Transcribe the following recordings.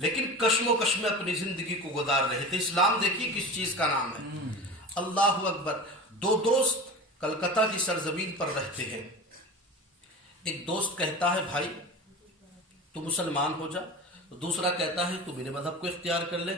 لیکن کشم و کش میں اپنی زندگی کو گزار رہے تھے. اسلام دیکھیے کس چیز کا نام ہے. اللہ اکبر. دو دوست کلکتہ کی سرزمین پر رہتے ہیں. ایک دوست کہتا ہے بھائی تو مسلمان ہو جا، دوسرا کہتا ہے تو میرے مذہب کو اختیار کر لے.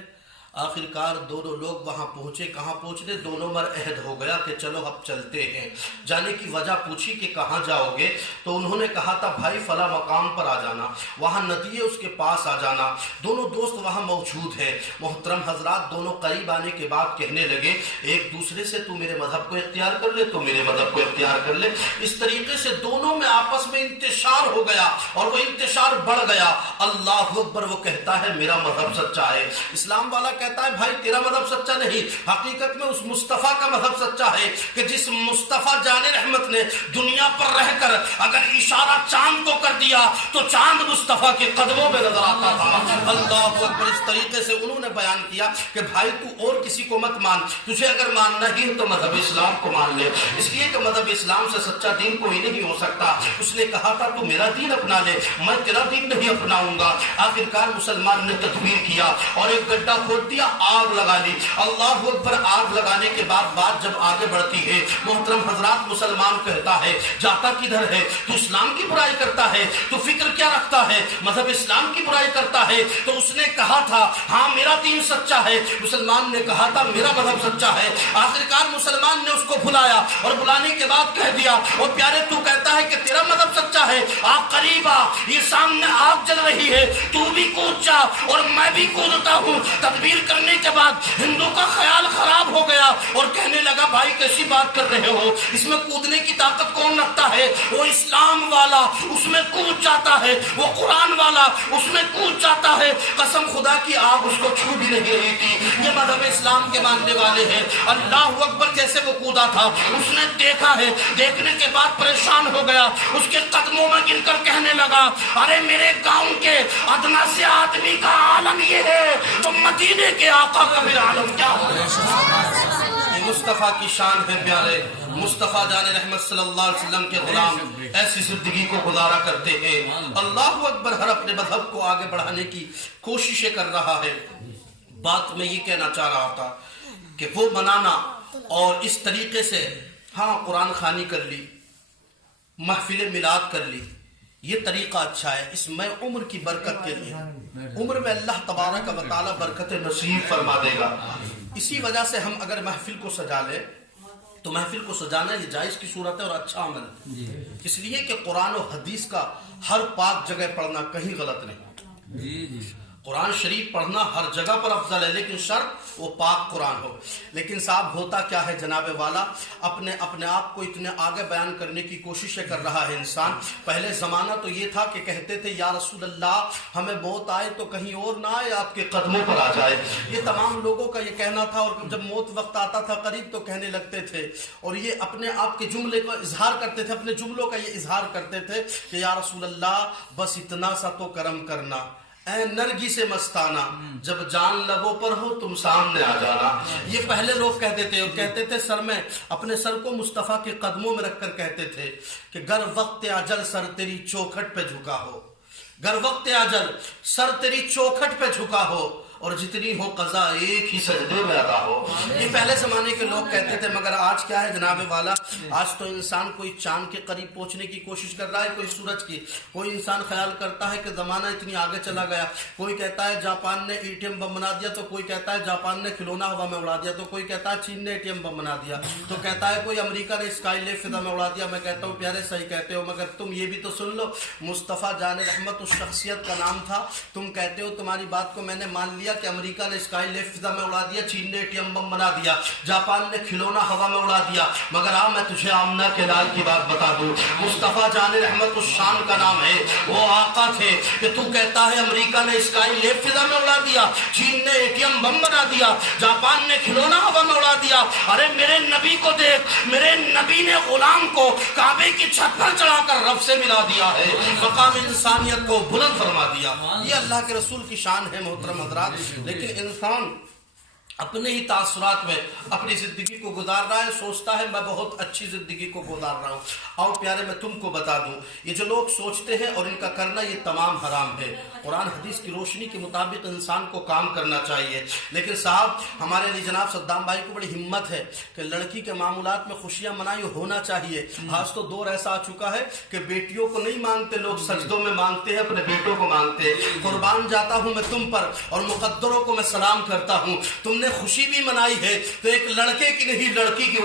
آخرکار دونوں لوگ وہاں پہنچے. کہاں پہنچے؟ دونوں مر عہد ہو گیا کہ چلو اب چلتے ہیں. جانے کی وجہ پوچھی کہ کہاں جاؤ گے؟ تو انہوں نے کہا تھا بھائی فلاں مقام پر آ جانا، وہاں ندی ہے اس کے پاس آ جانا. دونوں دوست وہاں موجود ہیں. محترم حضرات، دونوں قریب آنے کے بعد کہنے لگے ایک دوسرے سے تو میرے مذہب کو اختیار کر لے، تو میرے مذہب کو اختیار کر لے. اس طریقے سے دونوں میں آپس میں انتشار ہو گیا اور وہ انتشار بڑھ گیا. اللہ اکبر. وہ کہتا ہے میرا مذہب سچا ہے. اسلام والا کہتا ہے بھائی تیرا مذہب سچا نہیں، حقیقت میں اس مصطفیٰ کا مذہب سچا ہے کہ جس مصطفیٰ جان رحمت نے دنیا پر رہ کر اگر اشارہ چاند کو کر دیا تو چاند مصطفیٰ کے قدموں میں نظر آتا تھا. اللہ اکبر. اس طریقے سے انہوں نے بیان کیا کہ بھائی تو اور کسی کو مت مان، تجھے اگر ماننا ہی ہے تو مذہب اسلام کو مان لے، اس لیے کہ مذہب اسلام سے سچا دین کوئی نہیں ہو سکتا. اس نے کہا تھا تو میرا دین اپنا لے، میں تیرا دین نہیں اپناؤں گا. آخرکار مسلمان نے تدبیر کیا اور ایک گڈھا کھود دیا، آگ لگا لی. اللہ اکبر. آگ لگانے کے بعد بات جب آگے بڑھتی ہے محترم حضرات، مسلمان کہتا ہے جاتا کدھر ہے؟ تو اسلام کی برائی کرتا ہے، تو فکر کیا رکھتا ہے؟ مذہب اسلام کی برائی کرتا ہے. تو اس نے کہا تھا ہاں میرا دین سچا ہے. مسلمان نے کہا تھا میرا مذہب سچا ہے. آخرکار مسلمان نے اس کو بلایا اور بلانے کے بعد کہہ دیا وہ پیارے تو کہتا ہے کہ تیرا مذہب سچا ہے، آپ قریب آ، یہ سامنے آگ جل رہی ہے، تو بھی کود جا اور میں بھی کودتا ہوں. تدبیر کرنے کے بعد ہندو کا خیال خراب ہو گیا اور کہنے لگا بھائی کیسی بات کر رہے ہو، اس میں کودنے کی طاقت کون رکھتا ہے؟ وہ اسلام والا اس میں کود جاتا ہے، وہ قرآن والا اس میں کود جاتا ہے. قسم خدا کی آگ اس کو چھو بھی نہیں رہی تھی. یہ مذہب اسلام کے ماننے والے ہیں. اللہ اکبر. جیسے وہ کودا تھا اس نے دیکھا ہے، دیکھنے کے بعد پریشان ہو گیا، اس کے قدموں میں گر کر کہنے لگا ارے میرے گاؤں کے ادنا سے آدمی کا عالم یہ ہے تو مدینے کے آقا کا بھی عالم کیا ہو. یہ مصطفیٰ کی شان ہے پیارے. مصطفیٰ جان رحمت صلی اللہ علیہ وسلم کے غلام ایسی زندگی کو گزارا کرتے ہیں. اللہ اکبر. ہر اپنے مذہب کو آگے بڑھانے کی کوششیں کر رہا ہے. بات میں یہ کہنا چاہ رہا تھا کہ وہ منانا اور اس طریقے سے ہاں قرآن خوانی کر لی، محفل میلاد کر لی، یہ طریقہ اچھا ہے. اس میں عمر کی برکت کے لیے عمر میں اللہ تبارک و تعالی برکت نصیب فرما دے گا. اسی وجہ سے ہم اگر محفل کو سجا لیں تو محفل کو سجانا یہ جائز کی صورت ہے اور اچھا عمل ہے. اس لیے کہ قرآن و حدیث کا ہر پاک جگہ پڑھنا کہیں غلط نہیں. قرآن شریف پڑھنا ہر جگہ پر افضل ہے، لیکن شرط وہ پاک قرآن ہو. لیکن صاحب ہوتا کیا ہے جناب والا، اپنے آپ کو اتنے آگے بیان کرنے کی کوششیں کر رہا ہے انسان. پہلے زمانہ تو یہ تھا کہ کہتے تھے یا رسول اللہ ہمیں موت آئے تو کہیں اور نہ آئے، آپ کے قدموں پر آ جائے. یہ تمام لوگوں کا یہ کہنا تھا، اور جب موت وقت آتا تھا قریب تو کہنے لگتے تھے اور یہ اپنے آپ کے جملے کو اظہار کرتے تھے، اپنے جملوں کا یہ اظہار کرتے تھے کہ یا رسول اللہ بس اتنا سا تو کرم کرنا، اے نرگی سے مستانہ جب جان لبوں پر ہو تم سامنے آ جانا. یہ پہلے لوگ کہتے تھے اور کہتے تھے سر میں اپنے سر کو مصطفیٰ کے قدموں میں رکھ کر کہتے تھے کہ گر وقت اجل سر تیری چوکھٹ پہ جھکا ہو، گر وقت اجل سر تیری چوکھٹ پہ جھکا ہو اور جتنی ہو قضا ایک ہی سجدے میں ادا ہو. یہ پہلے زمانے کے لوگ کہتے تھے. مگر آج کیا ہے جناب والا، آج تو انسان کوئی چاند کے قریب پہنچنے کی کوشش کر رہا ہے، کوئی سورج کی. کوئی انسان خیال کرتا ہے کہ زمانہ اتنی آگے چلا گیا. کوئی کہتا ہے جاپان نے ای ٹی ایم بم بنا دیا، تو کوئی کہتا ہے جاپان نے کھلونا ہوا میں اڑا دیا، تو کوئی کہتا ہے چین نے ای ٹی ایم بم بنا دیا، تو کہتا ہے کوئی امریکہ نے اسکائی لیب فضا میں اڑا دیا. میں کہتا ہوں پیارے صحیح کہتے ہو، مگر تم یہ بھی تو سن لو مصطفیٰ جان رحمت اس شخصیت کا نام تھا. تم کہتے ہو تمہاری بات کو میں نے مان لیا کہ امریکہ نے اسکائی لیب فضا میں اڑا دیا، چین نے ای ٹی ایم بم بنا دیا، جاپان نے کھلونا ہوا میں اڑا دیا، مگر میں تجھے آمنہ کے لال کی بات بتا دوں. مصطفیٰ جان رحمت اس شان کا نام ہے، وہ آقا تھے کہ تو کہتا ہے امریکہ نے اسکائی لیب فضا میں اڑا دیا، چین نے ای ٹی ایم بم بنا دیا، جاپان نے کھلونا ہوا میں اڑا دیا. ارے میرے نبی کو دیکھ، میرے نبی نے غلام کو کعبے کی چھت پر چڑھا کر رب سے ملا دیا ہے، مقام انسانیت کو بلند فرما دیا. یہ اللہ کے رسول کی شان ہے محترم حضرات. لیکن انسان اپنے ہی تاثرات میں اپنی زندگی کو گزار رہا ہے، سوچتا ہے میں بہت اچھی زندگی کو گزار رہا ہوں. اور پیارے میں تم کو بتا دوں، یہ جو لوگ سوچتے ہیں اور ان کا کرنا یہ تمام حرام ہے. قرآن حدیث کی روشنی کے مطابق انسان کو کام کرنا چاہیے. لیکن صاحب ہمارے لیے جناب صدام بھائی کو بڑی ہمت ہے کہ لڑکی کے معاملات میں خوشیاں منائی ہونا چاہیے. آج تو دور ایسا آ چکا ہے کہ بیٹیوں کو نہیں مانگتے لوگ، سجدوں میں مانگتے ہیں، اپنے بیٹوں کو مانگتے ہیں. قربان جاتا ہوں میں تم پر اور مقدروں کو میں سلام کرتا ہوں، تم نے خوشی بھی منائی ہے تو ایک لڑکے کی نہیں لڑکی کی